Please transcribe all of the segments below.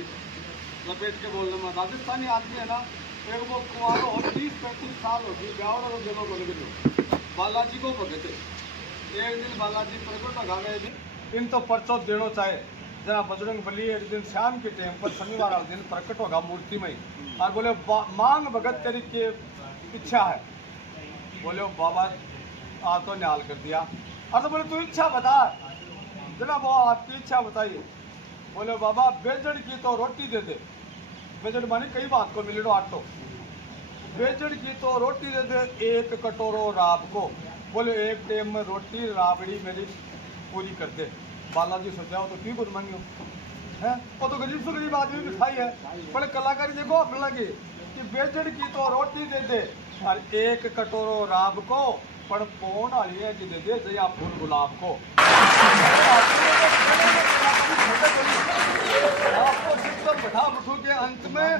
जी लपेट के बोलने में राजस्थानी आदमी है ना, एक वो कुआरो हो 30-35 साल होगी ब्याह और जगह बोले के बालाजी को भगते एक दिन बालाजी प्रकट गावे इन तो परचो देनो चाहे जना बजरंग बली एक दिन शाम के टाइम पर शनिवार वाले दिन प्रकट होगा मूर्ति में और बोले मांग भगत तेरी की इच्छा है। बोले बाबा आ तो न्याल कर दिया। और तो बोले तू इच्छा बता जना वो आपकी इच्छा बताइए। बोले बाबा बेजड़ की तो रोटी दे दे। बेजड़ मानी कई बात को मिले आटो। बेजड़ की तो रोटी दे दे एक कटोरो राब को। बोले एक टाइम में रोटी राबड़ी मेरी पूरी कर दे। बालाजी सोचा तो ठीक कुछ मांगियो है वो तो गरीब से गरीब आदमी भी खाई है। बोले कलाकारी देखो अपने लगे कि बेजड़ की तो रोटी दे दे और एक कटोरो राब को पर पौन आलिया की दे दे जया फूल गुलाब को। आपको सिस्टम बैठा मुठू के अंत में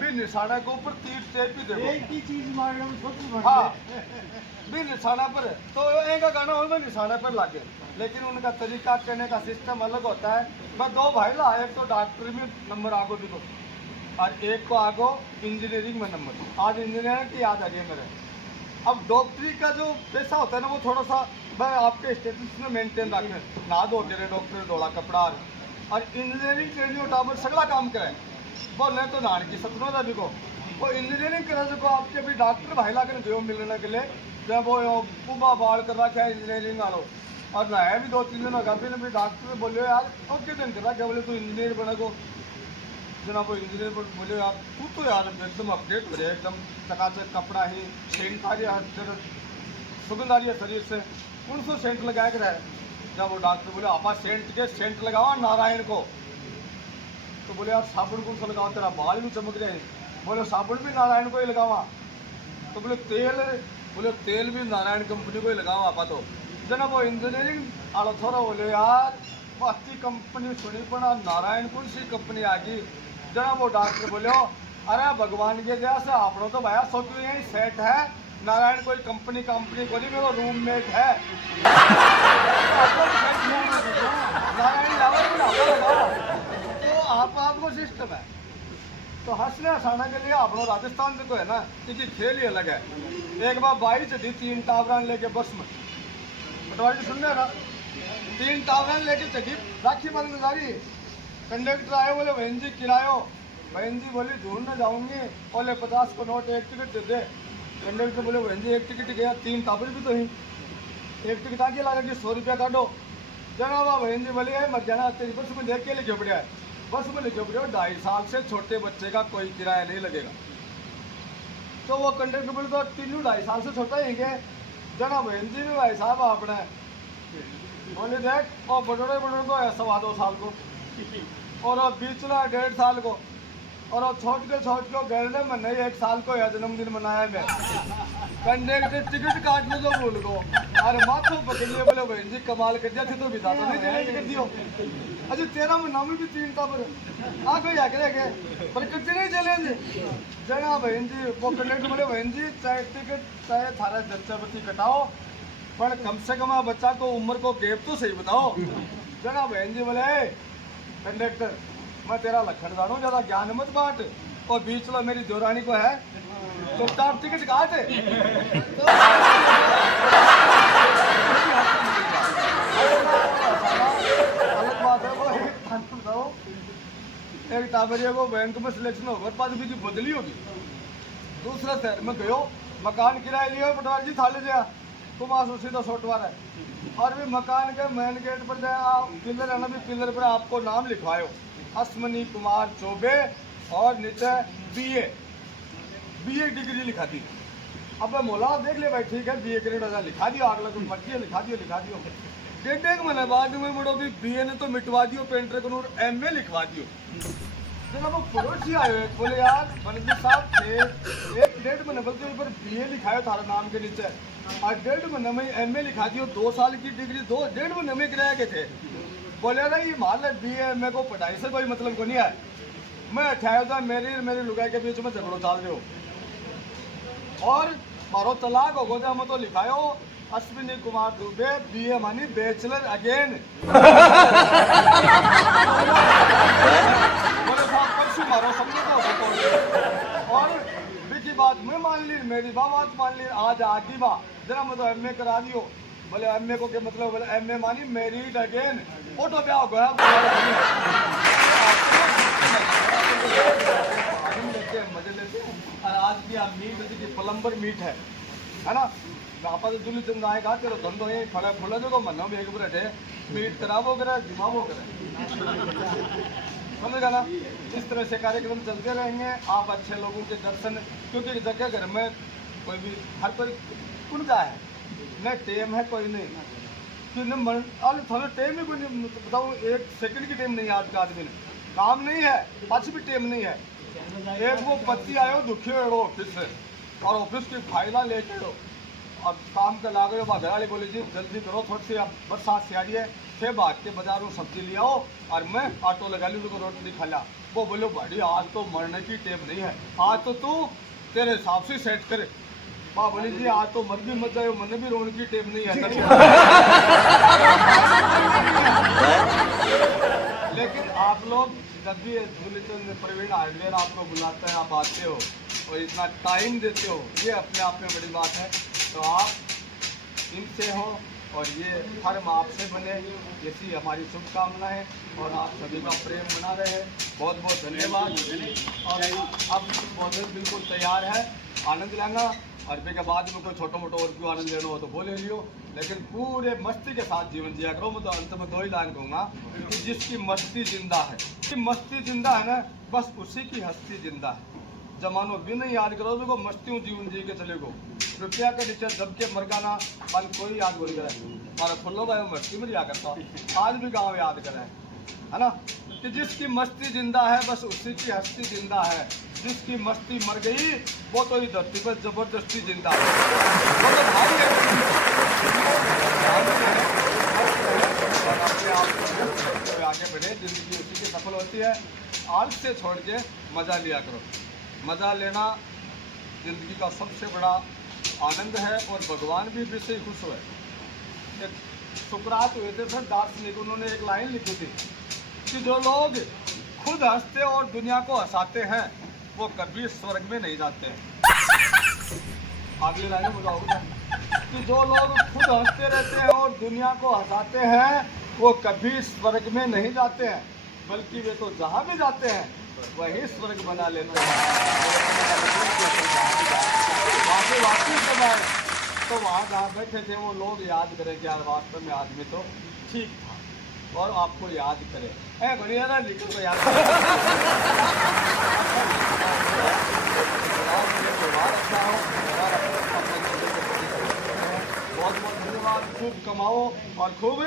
भी निशाना के ऊपर तीर टेप भी देखो एक ही चीज मांगना हाँ भी निशाना पर है तो एक का गाना हो निशाना पर लागे लेकिन उनका तरीका कहने का सिस्टम अलग होता है। मैं दो भाई ला एक तो डॉक्टर में नंबर आगो देखो और एक को आगो इंजीनियरिंग में नंबर। आज इंजीनियरिंग की याद आ गई मेरे। अब डॉक्टरी का जो पैसा होता है ना वो थोड़ा सा भाई आपके स्टेटस में मेंटेन रखें ना दो तेरे डॉक्टर धोला कपड़ा और इंजीनियरिंग ट्रेनिंग टावर सगला काम करे बोले तो नान की सपनों का देखो वो इंजीनियरिंग करे जो आपके भी डॉक्टर भाई ला कर जो मिलने के लिए जब वो पुबा बाल कर रखा है इंजीनियरिंग वालों और ना है भी 2-3 दिन होगा फिर भी डॉक्टर बोले यार ओके दिन कर रखा बोले तू इंजीनियर बना को जना वो इंजीनियर बोले यार तू तो यार एकदम अपडेट हो जाए एकदम चकाचक कपड़ा ही सेंट आ रही है सुगंध आ रही है शरीर से कौन सा सेंट लगाया कर है। जब वो डॉक्टर बोले आपा सेंट लगाओ नारायण को तो बोले यार साबुन कौन सा लगाओ तेरा बाल भी चमक रहे हैं। बोले साबुन भी नारायण को ही लगावा तो बोले तेल भी नारायण कंपनी को ही लगावा आपा तो जना वो इंजीनियरिंग आलो थोड़ा बोले यार वो अच्छी कंपनी सुनी पर नारायण कौन सी कंपनी आ गई। जना वो डॉक्टर बोले अरे भगवान के जैसे आप तो भैया सोच यही सेट है नारायण कोई कंपनी को नहीं मेरा रूममेट है नारायण तो आपको सिस्टम है तो हंसने हंसाने के लिए आप लोग राजस्थान से को है ना क्योंकि खेल ही अलग है। एक बार 22 थी 3 टावरान लेके बस में पटवारी सुनने ना 3 टावरान लेके चढ़ी राखी बंद गुजारी कंडक्टर आए बोले बहन जी किरायो बहन जी बोली ढूंढने जाऊंगी बोले 50 को नोट एक टिकट दे दे। कंडक्टर बोले बहन जी एक टिकट गया 3 टावर भी तो ही एक टिकट आगे लगा कि 100 रुपया काटो। जना बहन जी बोली मत जाना तेरी बस में देख के लिखे पड़े है बस में लिखे पड़े 2.5 साल से छोटे बच्चे का कोई किराया नहीं लगेगा। तो वो कंडक्टर बोले तो 3-2.5 साल से छोटा ही क्या जना बहन जी भी भाई साहब आपने बोले देख और बड़ोड़े तो है 2.25 साल को और बीचला 1.5 साल को और छोट के गहने में नहीं 1 साल को है जन्मदिन मनाया मैं कंडक्टर टिकट काटने तो भूल गो अरे माथो पकड़ लिए बोले बहन जी कमाल कर दिया थे तो बिता तो नहीं चले टिकट दियो अजी 13 में नाम भी 3 टावर आ गई आके पर कच्चे नहीं चले जना बहन जी वो कंडक्टर बोले बहन जी चाहे टिकट चाहे थारा जच्चा बच्ची कटाओ पर कम से कम बच्चा को उम्र को गैप तो सही बताओ। जना बहन जी बोले कंडक्टर मैं तेरा लखन जानो ज्यादा ज्ञान मत बांट और बीच में मेरी देवरानी को है तो टाप टिकट काट अलग बात है वो एक टाबरिया को बैंक में सिलेक्शन होगा पास भी की बदली होगी दूसरा शहर में गयो मकान किराए लियो पटवारी जी थाले दिया तुम आसो सीधा सोटवार है और भी मकान के मेन गेट पर जाए पिलर है ना भी पिलर पर आपको नाम लिखवायो अश्वनी कुमार चौबे और नीचे बीए डिग्री लिखा दी। अब मैं मोला देख ले भाई ठीक है बीए ग्रेड लिखा दियो अगला कुछ मर्जी है लिखा दियो 1.5 महीने बाद में मुड़ो भी बीए ने तो मिटवा दियो पेंटर को एमए लिखवा दियो। जब वो पड़ोसी आए बोले यार मनजी साहब थे 1.5 महीने बोलते ऊपर बीए लिखायो थारा नाम के नीचे और 1.5 महीने में एमए लिखा दियो 2 साल की डिग्री 1.5 महीने में गिराया के थे। बोले ना ये मान ले बीए एमए को पढ़ाई से कोई मतलब को नहीं है मैं अठाया था मेरी लुगाई के बीच में झगड़ो चाल रहे हो और मारो तलाक हो गया मैं तो लिखायो अश्विनी कुमार दुबे बीए मानी बैचलर अगेन बोले साहब जी बाबा मान ली आज आगी बा जरा मतलब एमए करा दियो। बोले एमए को क्या मतलब? बोले एमए मानी मैरिड अगेन, फोटो ब्याह हो गया। मजे लेते हैं। और आज की आप मीट जैसे कि प्लम्बर मीट है ना? आप तो दुली चंद आएगा तेरा धंधो ये फला फूला जो मनो भी एक बरटे मीट खराबो करे जिमावो करे, समझेगा ना? इस तरह से कार्यक्रम चलते रहेंगे। आप अच्छे लोगों के दर्शन, क्योंकि जगह घर में कोई भी हर कोई कौन का है न टेम है कोई नहीं कि न मन अब थोड़ा टेम ही कोई नहीं बताऊँ, एक सेकंड की टेम नहीं है आज के आदमी ने, काम नहीं है पाँच भी टेम नहीं है। एक वो पति आयो दुखी हो ऑफिस से और ऑफिस की फाइला लेके लो अब काम का लागे हो घर वाली बोली जी जल्दी करो थोड़ी सी, अब बरसात से आ रही है, 6 भाग के बाजार में सब्जी ले आओ और मैं ऑटो लगा लूँ तो रोटी खा ला। वो बोलो भाई आज तो मरने की टेप नहीं है, आज तो तू तेरे हिसाब से सेट करे। माँ बोली जी आज तो मर भी मत जाए, मन भी रोने की टेप नहीं है। लेकिन आप लोग जब भी धूलचंद प्रवीण हार्डवेयर आपको बुलाता है, आप आते हो और इतना टाइम देते हो, ये अपने आप में बड़ी बात है। तो आप इनसे हो और ये फर्म आपसे बने, ऐसी हमारी शुभकामनाएं और आप सभी का प्रेम बना रहे। बहुत बहुत धन्यवाद। और अब मॉडल बिल्कुल तैयार है, आनंद लेना और फिर के बाद में कोई छोटा मोटा और क्यों आनंद लेना हो तो वो ले लियो, लेकिन पूरे मस्ती के साथ जीवन जिया करो। मैं तो अंत में 2 ही लाइन कहूँगा कि जिसकी मस्ती जिंदा है, जिसकी मस्ती जिंदा है ना, बस उसी की हस्ती जिंदा है। जमानो भी नहीं याद करो तो मस्ती जीवन जी के चले गो, रुपया के नीचे दब के मर गाना कल कोई याद बोल करे हमारा फुल्लो भाई मस्ती में दिया करता, आज भी गाँव याद करे है ना, कि जिसकी मस्ती जिंदा है बस उसी की हस्ती जिंदा है। जिसकी मस्ती मर गई वो तो इस धरती पर जबरदस्ती जिंदा है। वो तो भाई है और अपने आप को आगे बढ़े, जिंदगी उसी की सफल होती है। आलस से छोड़ के मज़ा लिया करो, मज़ा लेना जिंदगी का सबसे बड़ा आनंद है और भगवान भी इससे खुश हुए। एक सुकरात हुए थे फिर दार्शनिक, उन्होंने एक लाइन लिखी थी कि जो लोग खुद हंसते और दुनिया को हंसाते हैं वो कभी स्वर्ग में नहीं जाते हैं। अगली लाइन बताओगे कि जो लोग खुद हंसते रहते हैं और दुनिया को हंसाते हैं वो कभी स्वर्ग में नहीं जाते हैं, बल्कि वे तो जहाँ भी जाते हैं वही स्वर्ग बना लेते हैं। वापस जब आए तो वहाँ जहाँ बैठे थे वो लोग याद करें कि यार वास्तव में आदमी तो ठीक था और आपको याद करे। है बढ़िया ना, लिखो तो याद बहुत बहुत धन्यवाद। खूब कमाओ और खूब